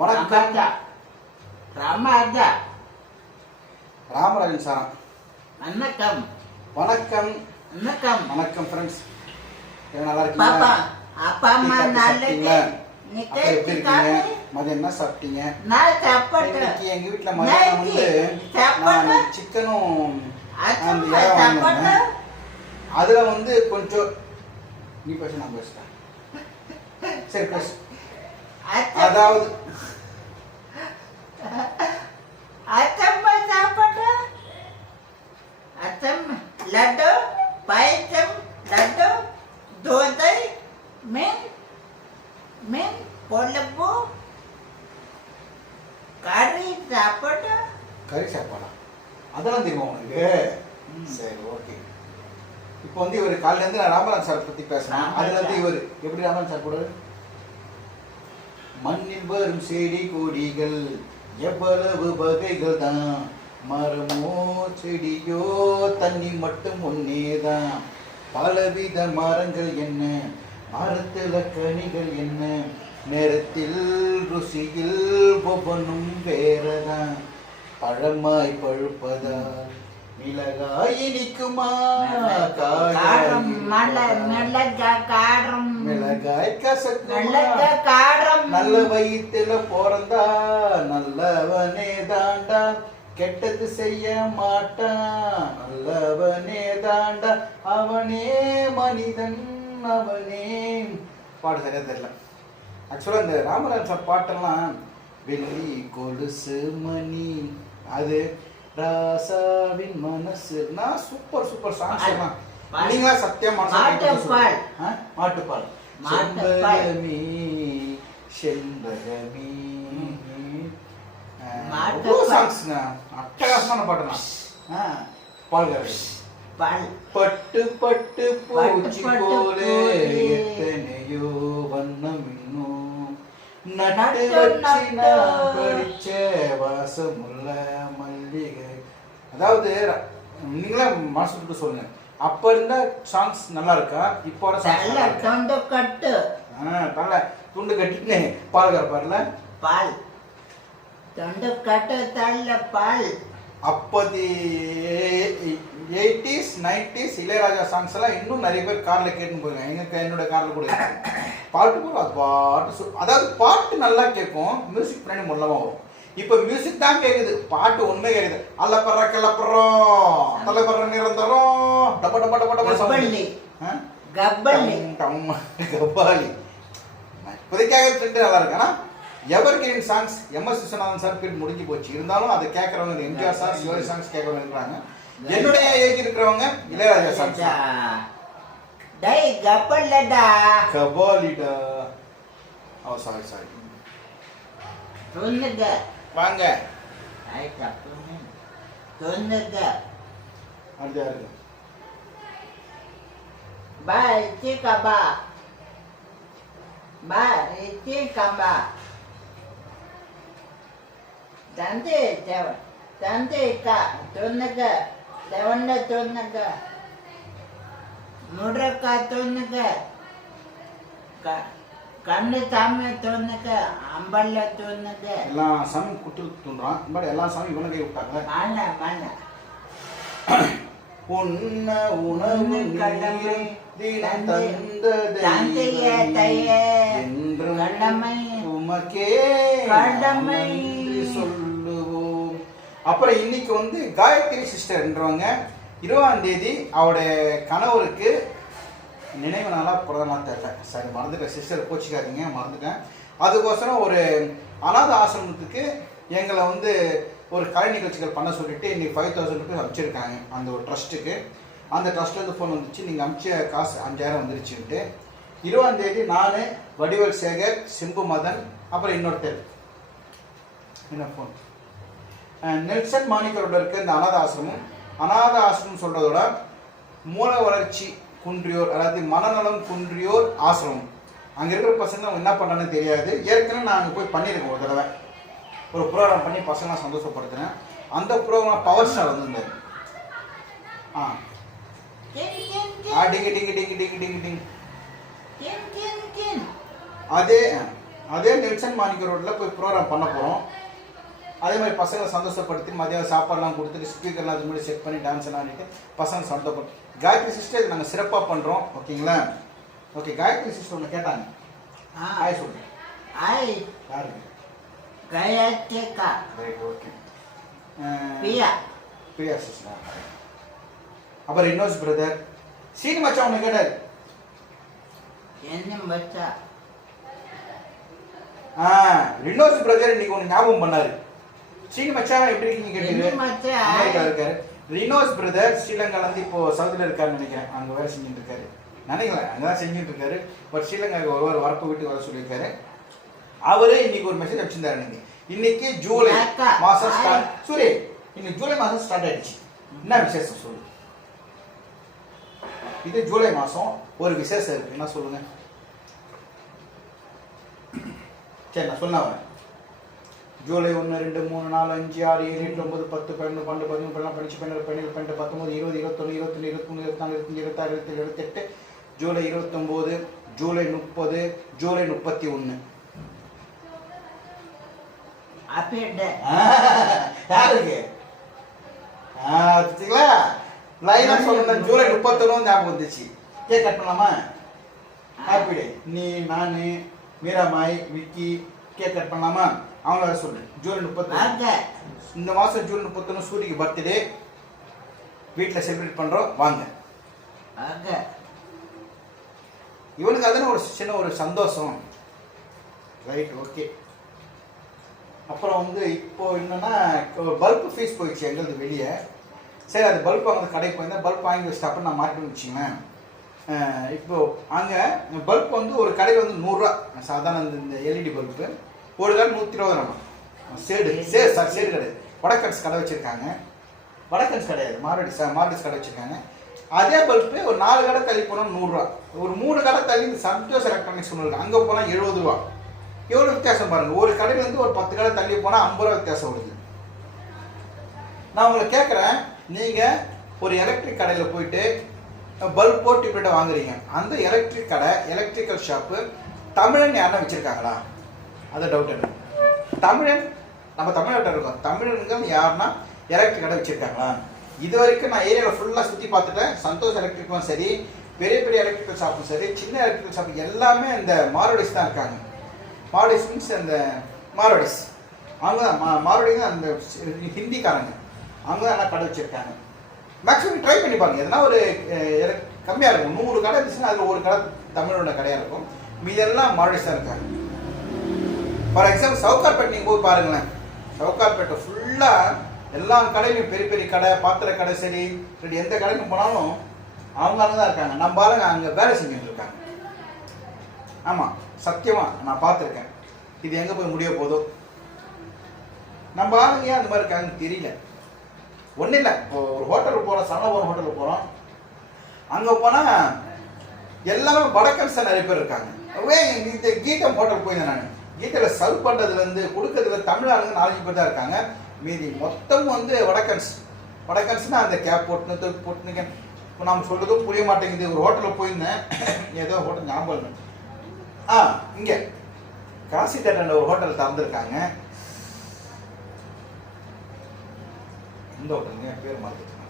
வணக்கம். ராமாஜா ராமராஜன் சாரம் வணக்கம். வணக்கம். வணக்கம். வணக்கம் ஃப்ரெண்ட்ஸ் நல்லா இருக்கீங்களா? அப்பா அம்மா டீ காபி நாளைக்கு சாப்பிட்டீங்களா? நீ அப்புறம் எப்படி இருக்கீங்க? மதியம் என்ன சாப்பிட்டீங்க? நான் சாப்பாடு எங்க வீட்ல மதியானம் வந்து நான் சிக்கனும் அந்த வாங்கினேன் அதுல வந்து கொஞ்சம் நீ பேச நான் பேசுறேன். சரி பேசு. அதாவது அச்சம்மா சாப்பாடு. அச்சம் லட்டு பாயசம் லட்டு தோசை மீன் மீன் கொழுப்பு கறி சாப்பாடு. கறி சாப்பாடா? அதெல்லாம் தெரியுமா உனக்கு சரி ஓகே. இப்போ வந்து இவர் காலையில இருந்து நான் ராமராஜ் சார் பத்தி பேசுறேன் ராமராஜ் அதுல இருந்து சார். இவர் எப்படி ராமராஜ் சார் போடுவாரு? மண்ணில் வரும் செடி கொடிகள் எவ்வளவு வகைகள் தான் மரமோ செடியோ தண்ணி மட்டும் ஒன்னேதான். பலவித மரங்கள் என்ன? மரத்துல கனிகள் என்ன? நேரத்தில் ருசியில் ஒவ்வொன்றும் வேறதான். பழமாய் பழுப்பதால் மிளகாய் இனிக்குமா காரம். காரம். மிளகாய் கசக்குமா? நல்ல வயிற்றுல பிறந்தா நல்லவனே தாண்டா. கெட்டது செய்ய மாட்டான் நல்லவனே தாண்டா. அவனே மனிதன் அவனே. பாடு சரியா தெரியல ஆக்சுவலாக இந்த ராமராஜ் பாட்டெல்லாம் வெள்ளி கொலுசு மணி. அது ராசாவின் மனசு. நான் சூப்பர் சூப்பர் சாங்ஸ் எல்லாம். நீங்களா சத்தியம் மாட்டுப்பால். மாட்டுப்பால். செண்பகமே செண்பகமே மாட்டுப்பால். சாங்ஸ்ங்க அட்டகாசமான பாட்டுனா பால் பட்டு பட்டு பூச்சி போலே. எத்தனையோ வண்ணம் இன்னும் நட்டு வச்சு. நான் படிச்ச வாசமுள்ள மல்லிகை. அதாவது நீங்களே மனசு விட்டு சொல்லுங்க. அப்ப இருந்த சாங்ஸ் நல்லா இருக்கா? இப்போ வர இருக்கா? தொண்டு கட்டு. தலை துண்டு கட்டிட்டு பால் கறப்பார்ல? பால். தொண்டு கட்டு தள்ள பால். அப்போதி எயிட்டிஸ் நைன்டிஸ் இளையராஜா சாங்ஸ் எல்லாம் இன்னும் நிறைய பேர் கார்ல கேட்டுன்னு போயிருக்காங்க. எங்க என்னோட கார்ல கூட. பாட்டு கூட அது பாட்டு அதாவது பாட்டு நல்லா கேட்கும் மியூசிக் பின்னாடி முள்ளமா வரும். இப்போ மியூசிக் தான் கேக்குது. பாட்டு உண்மை கேக்குது. அல்லப்பற கிளப்புறோம் தலைப்பற நிரந்தரம். டப்ப டப்ப டப்ப டப்ப கபாலி இப்போதைக்காக ட்ரெண்ட் நல்லா இருக்கு. ஆனா ever green songs MS Viswanathan sir period முடிஞ்சு போச்சு. இருந்தாலும் அதை கேட்கறவங்க எம்ஜிஆர் சாங்ஸ் சிவாஜி சாங்ஸ் கேட்கறவங்க என்னுடைய ஏஜ் இருக்கிறவங்க இளையராஜா சாங்ஸ் டை கப்பல்லடா. கபாலிடா. ஓ சாரி சாரி சொல்லுங்க. வாங்க. ஐ கப்பல் சொல்லுங்க. அடுத்து யாருக்கு பாய் சிக்கபா பாய் சிக்கபா தந்தை தேவ தந்தை கா சொல்லுங்க தேவண்ட சொல்லுங்க முடக்கா சொல்லுங்க க- கண்ணு சாமி சொல்லுங்க அம்பல்ல சொல்லுங்க எல்லா சாமி குட்டு தூண்டுறான். பட் எல்லா சாமி இவனை கை விட்டாங்க மன மன உண்ண உணவு கடமை, தினம் தந்தை- தந்த தந்தைய தெய்வமே, தைய. என்றும் கடமை, உமக்கே கடமை. சொல்லுவோம். அப்புறம் இன்னைக்கு வந்து காயத்ரி சிஸ்டர்ன்றவங்க இருபதாம் தேதி அவருடைய கணவருக்கு நினைவு நாளாக பிரதமர் நாள் தெரியல சரி மறந்துட்டேன். சிஸ்டர் கோச்சிக்காதீங்க மறந்துட்டேன். அதுக்கோசரம் ஒரு அனாத ஆசிரமத்துக்கு எங்களை வந்து ஒரு கலை நிகழ்ச்சிகள் பண்ண சொல்லிட்டு இன்னைக்கு ஃபைவ் தௌசண்ட் ருபீஸ் அனுப்பிச்சிருக்காங்க அந்த ஒரு ட்ரஸ்ட்டுக்கு அந்த ட்ரஸ்ட்லேருந்து ஃபோன் வந்துச்சு. நீங்கள் அனுப்பிச்ச காசு அஞ்சாயிரம் வந்துருச்சுன்ட்டு. இருபதாம் தேதி நான் வடிவேல் சேகர் சிம்பு மதன் அப்புறம் இன்னொருத்தர். என்ன ஃபோன் நெல்சன் மாணிக்கரோட இருக்க இந்த அனாத ஆசிரமம் அனாத ஆசிரமம் சொல்றதோட மூல வளர்ச்சி குன்றியோர் அதாவது மனநலம் குன்றியோர் ஆசிரமம். அங்கே இருக்கிற பசங்க அவங்க என்ன பண்றாங்கன்னு தெரியாது. ஏற்கனவே நான் அங்கே போய் பண்ணியிருக்கேன் ஒரு தடவை. ஒரு ப்ரோக்ராம் பண்ணி பசங்களை சந்தோஷப்படுத்தினேன் அந்த ப்ரோக்ராம் பவர் ஸ்டார் வந்திருந்தாரு ஆ. ஆ டிங்கு டிங்கு டிங்கு டிங்கு டிங்கு டிங்கு. அதே அதே நெல்சன் மாணிக்க ரோட்டில் போய் ப்ரோக்ராம் பண்ண போகிறோம் அதே மாதிரி பசங்களை சந்தோஷப்படுத்தி மதியம் சாப்பாடுலாம் கொடுத்துட்டு ஸ்பீக்கர்லாம் அது மாதிரி செட் பண்ணி டான்ஸ் எல்லாம் ஆடிட்டு பசங்க சந்தோஷப்பட்டு காயத்ரி சிஸ்டர் இது நாங்கள் சிறப்பாக பண்ணுறோம் ஓகேங்களா? ஓகே காயத்ரி சிஸ்டர் ஒன்று கேட்டாங்க. ஆ. ஹாய் சொல்லுங்க ஐ யாருக்கு கயத்தேக்கா right okay. Priya. Priya sister அப்புறம் இன்னோஸ் பிரதர் சீனி மச்சான் ஒன்று கேட்டார். என்ன பச்சா ஆ ரினோஸ் பிரதர் இன்னைக்கு ஒன்று ஞாபகம் பண்ணாரு. சீனி மச்சான் எப்படி இருக்கீங்க கேட்டீங்க? இருக்காரு. ரினோஸ் பிரதர் ஸ்ரீலங்கால இருந்து இப்போ சவுதியில் இருக்காருன்னு நினைக்கிறேன். அங்க வேலை செஞ்சுட்டு இருக்காரு. நினைக்கிறேன். அங்கதான் செஞ்சுட்டு இருக்காரு. பட் ஸ்ரீலங்காவுக்கு ஒருவர் வரப்பு வீட்டுக்கு வர சொல்லியிருக்காரு. அவரு இன்னைக்கு ஒரு மெசேஜ் வச்சிருந்தாரு இன்னைக்கு இன்னைக்கு ஜூலை. மாசம் ஸ்டார்ட் சூரி இன்னைக்கு ஜூலை மாசம் ஸ்டார்ட் ஆயிடுச்சு. என்ன விசேஷம் சொல்லு இது ஜூலை மாசம் ஒரு விசேஷம் இருக்கு என்ன சொல்லுங்க. சரி நான் வரேன் ஜூலை ஒன்று ரெண்டு மூணு நாலு அஞ்சு ஆறு ஏழு எட்டு ஒன்பது பத்து பன்னெண்டு பன்னெண்டு பதிமூணு பன்னெண்டு படிச்சு பன்னெண்டு பன்னெண்டு பன்னெண்டு பத்தொம்பது இருபது இருபத்தொன்று இருபத்தொன்று இருபத்தி மூணு இருபத்தி நாலு இருபத்தஞ்சு இருபத்தாறு இருபத்தேழு இருபத்தெட்டு ஜூலை இருபத்தொம்போது ஜூலை முப்பது ஜூலை முப்பத்தி ஒன்று யாருக்கு? வச்சுங்களா லைனாக சொல்லணும் ஜூலை முப்பத்தொன்னு ஞாபகம் வந்துச்சு. கேக் கட் பண்ணலாமா? ஹாப்பி டே நீ நான் மீராமாய் விக்கி கேக் கட் பண்ணலாமா? அவங்கள சொல்லு. ஜூலை முப்பத்தி இந்த மாதம் ஜூன் முப்பத்தொன்று சூரிக்கு பர்த்டே வீட்டில் செலிப்ரேட் பண்ணுறோம் வாங்க. வாங்க. இவனுக்கு அதுன்னு ஒரு சின்ன ஒரு சந்தோஷம். ரைட் ஓகே அப்புறம் வந்து இப்போ என்னன்னா பல்ப் ஃபீஸ் போயிடுச்சு எங்களுக்கு வெளியே. சரி அது பல்ப் வாங்க கடைக்கு போயிருந்தேன் பல்ப் வாங்கி வச்சுட்டு அப்புறம் நான் மாட்டி வச்சுங்களேன் அஹ் இப்போ அங்கே பல்ப் வந்து ஒரு கடையில் வந்து நூறுரூவா சாதாரண இந்த- எல்இடி பல்பு ஒரு கடை நூற்றி இருபது ரூபா சேடு சேடு. சார் சேடு கடை வடக்கன்ஸ் கடை வச்சுருக்காங்க. வடக்கன்ஸ் கிடையாது. மாரடி சார் மாரடிஸ் கடை வச்சுருக்காங்க. அதே பல்பு ஒரு நாலு கடை தள்ளி போனால் நூறுரூவா. ஒரு மூணு கடை தள்ளி இந்த சந்தோஷ் எலக்ட்ரானிக்ஸ் ஒன்று அங்கே போனால் எழுபது ரூபா. எவ்வளோ வித்தியாசம் பாருங்க. ஒரு கடையிலேருந்து ஒரு பத்து கடை தள்ளி போனால் ஐம்பது ரூபா வித்தியாசம் வருது. நான் உங்களை கேட்குறேன் நீங்கள் ஒரு எலக்ட்ரிக் கடையில் போயிட்டு பல்ப் போட்டு இப்படி வாங்குறீங்க. அந்த எலக்ட்ரிக் கடை எலக்ட்ரிக்கல் ஷாப்பு தமிழன் யாருன்னா வச்சுருக்காங்களா? அது டவுட் எனக்கு தமிழன் நம்ம தமிழ்நாட்டில் இருக்கோம். தமிழன்கள் யாருன்னா எலக்ட்ரிக் கடை வச்சுருக்காங்களா? இது வரைக்கும் நான் ஏரியாவில் ஃபுல்லாக சுற்றி பார்த்துட்டேன். சந்தோஷ் எலக்ட்ரிக்கும் சரி பெரிய பெரிய எலக்ட்ரிக்கல் ஷாப்பும் சரி சின்ன எலக்ட்ரிக்கல் ஷாப் எல்லாமே இந்த மாரோடிஸ் தான் இருக்காங்க. மாரோடிஸ் மீன்ஸ் அந்த மாரோடிஸ். அவங்க தான் மா மாரோடி தான் அந்த ஹிந்திக்காரங்க. அவங்க தான் எல்லாம் கடை வச்சுருக்காங்க. மேக்ஸிமம் ட்ரை பண்ணி பாருங்க. எதனா ஒரு கம்மியாக இருக்கும். நூறு கடை இருந்துச்சுன்னா அதில் ஒரு கடை தமிழோட கடையாக இருக்கும். மீதெல்லாம் மாரோடிஸ் தான் இருக்காங்க. ஃபார் எக்ஸாம்பிள் சவுகார்பேட்டை நீங்கள் போய் பாருங்களேன். சவுக்கார்பேட்டை ஃபுல்லாக எல்லா கடையிலையும் பெரிய பெரிய கடை பாத்திர கடை சரி சரி எந்த கடைக்கும் போனாலும் அவங்க தான் இருக்காங்க. நம்ம ஆளுங்க அங்கே வேலை செஞ்சுட்டு இருக்காங்க. ஆமாம் சத்தியமாக நான் பார்த்துருக்கேன். இது எங்கே போய் முடிய போதோ? நம்ம ஆளுங்க ஏன் அந்த மாதிரி இருக்காங்கன்னு தெரியல. ஒன்றும் இல்லை. இப்போ ஒரு ஹோட்டலுக்கு போகிறோம் சரணபவன் ஹோட்டலுக்கு போகிறோம் அங்கே போனால் எல்லாமே வடக்கன்ஸாக நிறைய பேர் இருக்காங்க. இந்த கீட்டம் ஹோட்டல் போயிருந்தேன் நான். கீதையில் சர்வ் பண்ணுறதுலேருந்து கொடுக்கறதுல தமிழ் ஆளுங்க நாலஞ்சு பேர் தான் இருக்காங்க. மீதி மொத்தம் வந்து வடக்கன்ஸ். வடக்கன்ஸ்னா அந்த கேப் போட்டுன்னு தூக்கி போட்டுனுங்க இப்போ நாம் சொல்கிறதும் புரிய மாட்டேங்குது. ஒரு ஹோட்டலில் போயிருந்தேன். ஏதோ ஹோட்டல் ஞாபகம் ஆ இங்கே. காசி தேட்டர் ஒரு ஹோட்டல் திறந்துருக்காங்க. இந்த ஹோட்டலுங்க பேர் மாற்றிருக்காங்க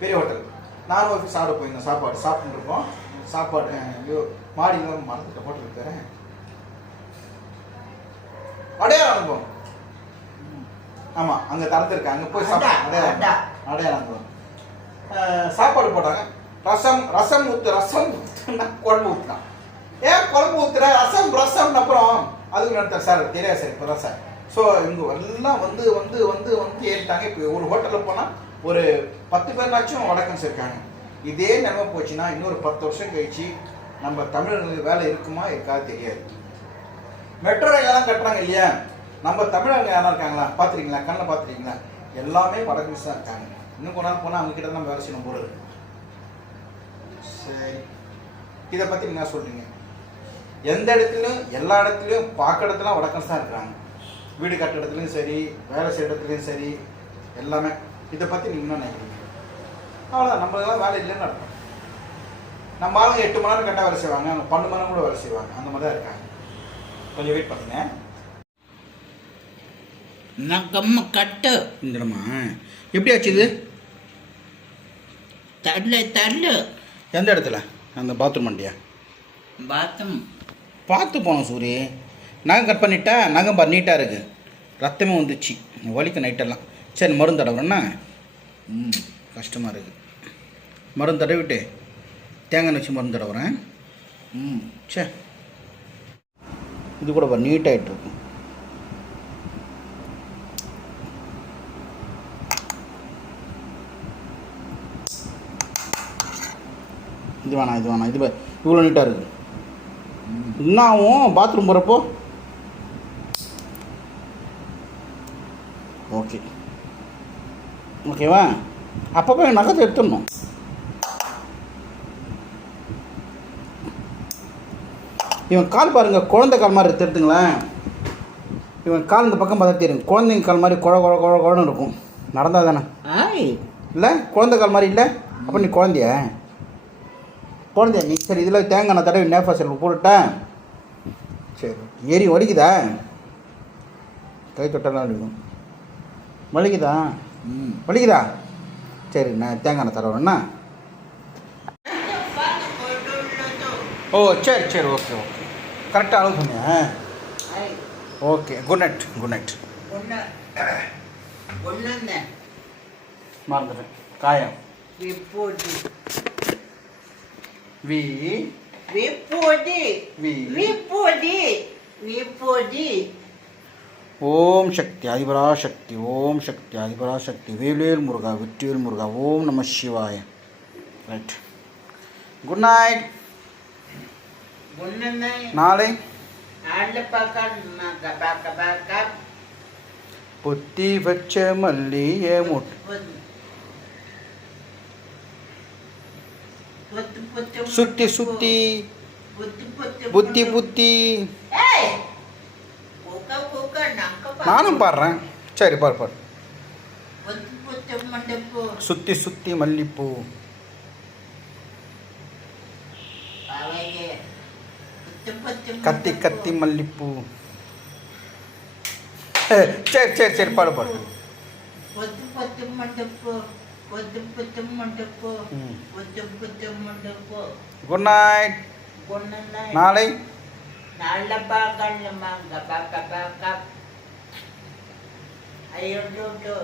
பெரிய ஹோட்டல் நானும் சாப்பிட போயிருந்தேன். சாப்பாடு. சாப்பிட்டுருக்கோம் சாப்பாடு ஐயோ மாடியில் மறந்துட்ட ஹோட்டல் தரேன் அடையாள அனுபவம். ஆமாம் அங்கே திறந்துருக்காங்க போய் சாப்பிட்டு. அடையாள அனுபவம். சாப்பாடு போட்டாங்க. ரசம் ரசம் ஊத்து ரசம் ஊத்துனா குழம்பு ஊத்துனான் ஏன் குழம்பு ஊத்துற? ரசம் ரசம் அப்புறம் அதுக்கு நடத்த சார் தெரியாது சார் இப்போ தான் சார். ஸோ இவங்க எல்லாம் வந்து வந்து வந்து வந்து ஏறிட்டாங்க. இப்போ ஒரு ஹோட்டலில் போனால் ஒரு பத்து பேர்னாச்சும் வடக்கன்ஸ் இருக்காங்க. இதே நிலைமை போச்சுன்னா இன்னொரு பத்து வருஷம் கழிச்சு நம்ம தமிழர்களுக்கு வேலை இருக்குமா இருக்காது தெரியாது. மெட்ரோ ரயிலெல்லாம் கட்டுறாங்க இல்லையா? நம்ம தமிழர்கள் யாரா இருக்காங்களா? பார்த்துருக்கீங்களா? கண்ணில் பார்த்துருக்கீங்களா? எல்லாமே வடக்கன்ஸ் தான் இருக்காங்க. இன்னும் கொஞ்ச நாள் போனால் அவங்க கிட்ட தான் நம்ம வேலை செய்யணும் போகிறது சரி. இதை பற்றி என்ன சொல்கிறீங்க எந்த இடத்துலையும் எல்லா இடத்துலையும் பார்க்க இடத்துல வடக்கன்ஸ் தான் இருக்கிறாங்க வீடு கட்ட இடத்துலையும் சரி வேலை செய்கிற இடத்துலையும் சரி எல்லாமே. இதை பற்றி நீங்கள் என்ன நினைக்கிறீங்க? அவ்வளோதான் நம்மளெல்லாம் வேலை இல்லைன்னு நடக்கும் நம்ம ஆளுங்க எட்டு மணி நேரம் கரெக்டாக வேலை செய்வாங்க. அவங்க பன்னெண்டு மணி நேரம் கூட வேலை செய்வாங்க. அந்த மாதிரி தான் இருக்காங்க. கொஞ்சம் வெயிட் பண்ணுங்க. நகம்ம கட்டு. இந்தடமா எப்படி ஆச்சு இது? தள்ளு தள்ளு. எந்த இடத்துல? அந்த பாத்ரூம் வண்டியா? பாத்ரூம் பார்த்து போனோம் சூரி. நகம் கட் பண்ணிட்டா நகம் பாரு நீட்டாக இருக்குது ரத்தமே வந்துச்சு வலிக்கு நைட்டெல்லாம் சரி மருந்து தடவுறேன்னா ம். கஷ்டமாக இருக்குது மருந்து தடவிட்டு தேங்காய் வச்சு மருந்து தடவுறேன். ம். சே. இது கூட பாரு நீட்டாகிட்டு இருக்கும் இது வேணாம் இது வேணாம். இது இவ்வளோ நீட்டாக இருக்குது என்ன ஆகும் பாத்ரூம் போகிறப்போ ஓகே ஓகேவா அப்பப்போ என் நகத்தை எடுத்துடணும். இவன் கால் பாருங்க குழந்தை கால் மாதிரி இருக்கு, எடுத்துங்களேன். இவன் கால் இந்த பக்கம் பார்த்தா தெரியும். குழந்தைங்க கால் மாதிரி குழ குழ குழ குழன்னு இருக்கும். நடந்தா தானே? இல்லை? குழந்தை கால் மாதிரி இல்லை? அப்போ நீ குழந்தைய? குழந்தைய? நீ சரி இதில் தேங்காய் நான் தடவை நேஃபா செல்வ போட்டுட்டேன். சரி ஏறி வலிக்குதா கை தொட்டெல்லாம் வலிக்கும் வலிக்குதா? ம். வலிக்குதா? சரி நான் தேங்காய் எண்ணெய் தடவுறேன்னா ஓ சரி சரி ஓகே ஓகே. கரெக்டாக அளவு சொன்னேன் okay good night good night மறந்துட்டேன். காயம். வி. Om Sakthi Adhiparasakthi Om Sakthi Adhiparasakthi. வேல்வேல் முருகா வெற்றிவேல் முருகா ஓம் நம சிவாய. ரைட் குட் நைட் நாளை புத்தி வச்ச மல்லிய புத்து சுத்தி சுத்தி புத்து புத்து நானும் பாடுறேன். சரி பாரு பாரு சுத்தி சுத்தி மல்லிப்பூ. கத்தி கத்தி மல்லிப்பூ. சரி சரி சரி பாடு பாடு. புத்து புத்து மண்டப்பு புத்து புத்து மண்டப்பு ம். புத்து மண்டப்பு. குட் நைட் நாளை. நல்ல பார்க்கல மாங்க பார்க்க பார்க்க ஐயோ